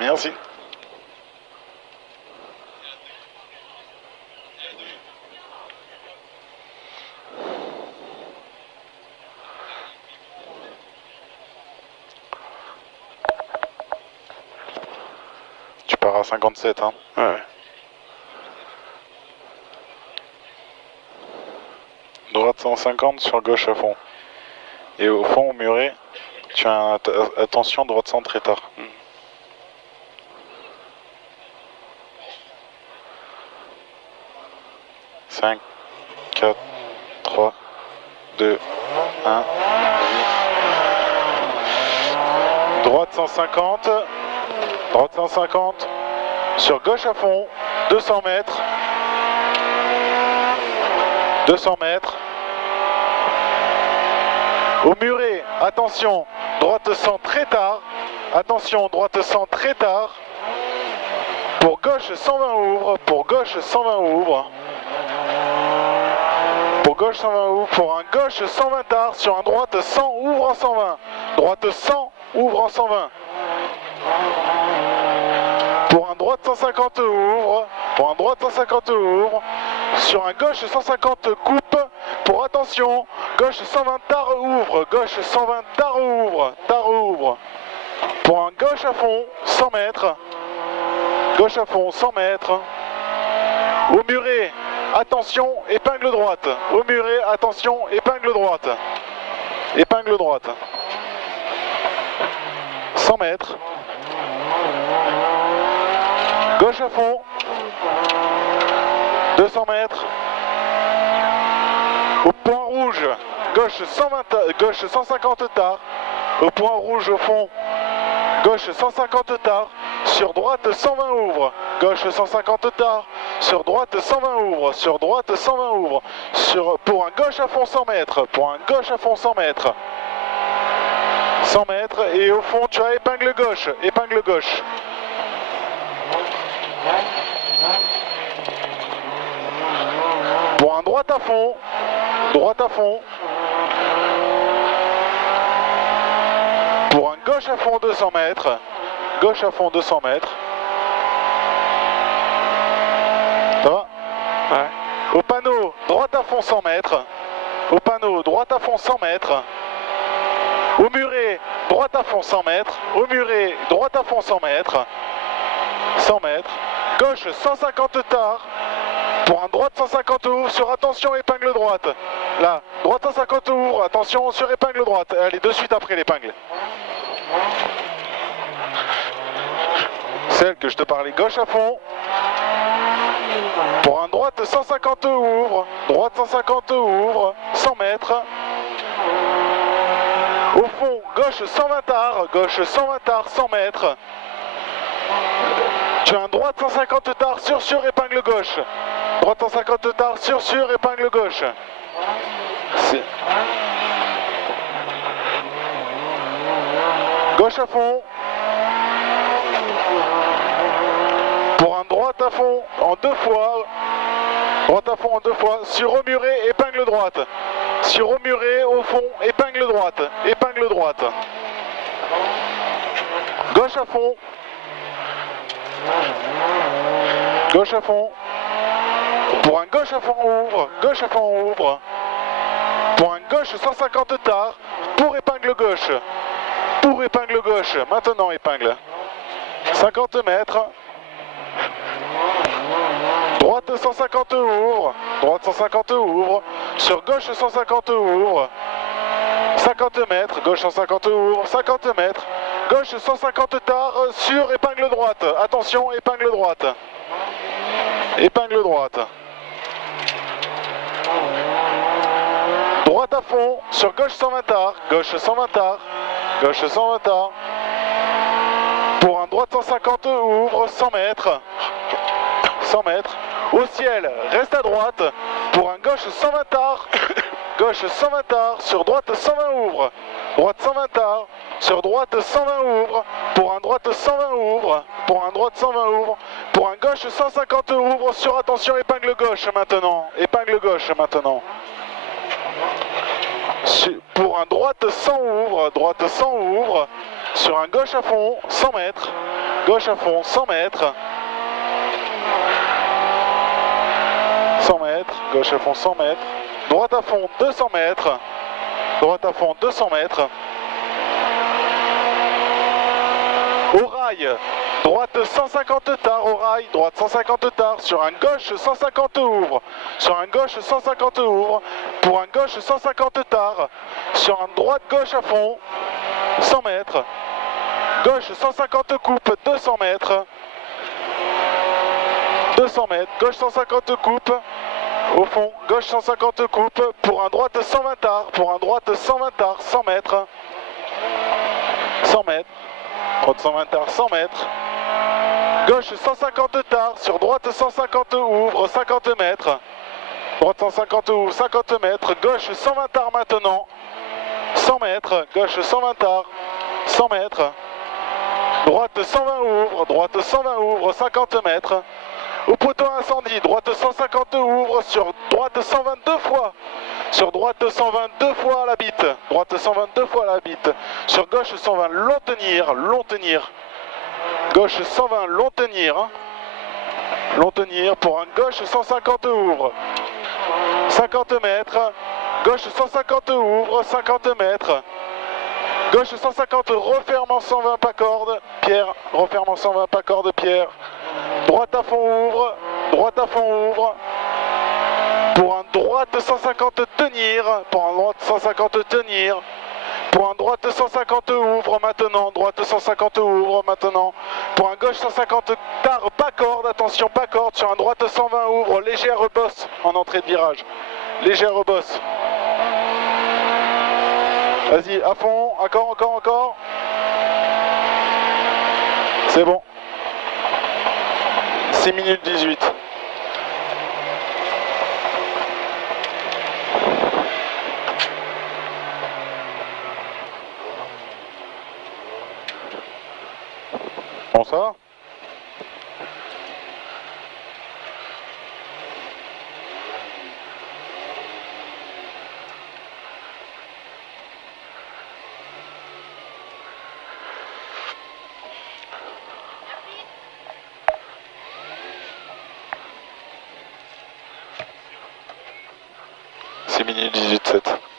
Merci. Tu pars à 57, hein? Ouais. Droite 150 sur gauche à fond. Et au fond, au muret, tu as attention, droite centre très tard. 5, 4, 3, 2, 1. Droite 150. Droite 150. Sur gauche à fond. 200 mètres. 200 mètres. Au muret, attention, droite 100 très tard. Attention, droite 100 très tard. Pour gauche 120 ouvre. Pour gauche 120 ouvre. Pour gauche 120 ouvre. Pour un gauche 120 tard. Sur un droite 100 ouvre en 120. Droite 100 ouvre en 120. Pour un droite 150 ouvre. Pour un droite 150 ouvre. Sur un gauche 150 coupe. Pour attention. Gauche 120 tard ouvre. Gauche 120 tard ouvre. Tard ouvre. Pour un gauche à fond 100 mètres. Gauche à fond 100 mètres. Au muret. Attention, épingle droite. Au muret, attention, épingle droite. Épingle droite. 100 mètres. Gauche à fond. 200 mètres. Au point rouge. Gauche 120, gauche 150 tard. Au point rouge au fond. Gauche 150 tard. Sur droite 120 ouvre. Gauche 150 tard. Sur droite 120 ouvre. Sur droite 120 ouvre. Pour un gauche à fond 100 mètres. Pour un gauche à fond 100 mètres. 100 mètres. Et au fond tu as épingle gauche. Épingle gauche. Pour un droite à fond. Droite à fond. Pour un gauche à fond 200 mètres. Gauche à fond 200 mètres. Ça va? Ouais. Au panneau, droite à fond 100 mètres. Au panneau, droite à fond 100 mètres. Au muret, droite à fond 100 mètres. Au muret, droite à fond 100 mètres. 100 mètres. Gauche 150 tard. Pour un droite 150 ouvre sur attention épingle droite. Là, droite 150 ouvre, attention sur épingle droite. Allez, de suite après l'épingle. Celle que je te parlais, gauche à fond. Pour un droite 150 ouvre. Droite 150 ouvre. 100 mètres. Au fond, gauche 120 tard. Gauche 120 tard, 100 mètres. Tu as un droite 150 tard sur épingle gauche. Droite 150 tard sur épingle gauche. Gauche à fond. Pour un droite à fond en 2 fois. Droite à fond en 2 fois. Sur au muret, épingle droite. Sur au muret, au fond, épingle droite. Épingle droite. Gauche à fond. Gauche à fond. Pour un gauche à fond ouvre. Gauche à fond ouvre. Pour un gauche 150 tard. Pour épingle gauche. Pour épingle gauche. Maintenant épingle. 50 mètres. Droite 150 ouvre. Droite 150 ouvre. Sur gauche 150 ouvre. 50 mètres. Gauche 150 ouvre. 50 mètres. Gauche 150 tard sur épingle droite. Attention, épingle droite. Épingle droite. Droite à fond. Sur gauche 120 tard. Gauche 120 tard. Gauche 120 tard. Pour un droite 150 ouvre. 100 mètres. 100 mètres. Au ciel, reste à droite. Pour un gauche 120 tard. Gauche 120 tard. Sur droite 120 ouvre. Droite 120 tard. Sur droite 120 ouvre. Pour un droite 120 ouvre. Pour un droite 120 ouvre. Pour un gauche 150 ouvre. Sur attention épingle gauche maintenant. Épingle gauche maintenant. Pour un droite 100 ouvre. Droite 100 ouvre. Sur un gauche à fond 100 mètres. Gauche à fond, 100 mètres. 100 mètres, gauche à fond 100 mètres. Droite à fond 200 mètres. Droite à fond 200 mètres. Au rail, droite 150 tard au rail, droite 150 tard, sur un gauche 150 ouvre, sur un gauche 150 ouvre, pour un gauche 150 tard, sur un droite gauche à fond, 100 mètres, gauche 150 coupe, 200 mètres, 200 mètres, gauche 150 coupe, au fond, gauche 150 coupe, pour un droite 120 tard, pour un droite 120 tard, 100 mètres, 100 mètres, droite 120 tard, 100 mètres, gauche 150 tard, sur droite 150 ouvre, 50 mètres, droite 150 ouvre, 50 mètres, gauche 120 tard maintenant, 100 mètres, gauche 120 tard, 100 mètres, droite 120 ouvre, droite 120 ouvre, 50 mètres, au poteau incendie, droite 150 ouvre, sur droite 122 fois, sur droite 122 fois à la bite, droite 122 fois à la bite, sur gauche 120, long tenir, gauche 120, long tenir, pour un gauche 150 ouvre, 50 mètres, gauche 150 ouvre, 50 mètres, gauche 150 referme en 120 pas corde, Pierre, referme en 120 pas corde, Pierre, droite à fond ouvre, pour un droite 150 tenir, pour un droite 150 tenir, pour un droite 150 ouvre maintenant, droite 150 ouvre maintenant, pour un gauche 150 tard, pas corde, attention pas corde, sur un droite 120 ouvre, légère bosse en entrée de virage, légère bosse. Vas-y, à fond, encore. C'est bon. 6 minutes 18. Bon, ça va ? C'est minutes 18-7.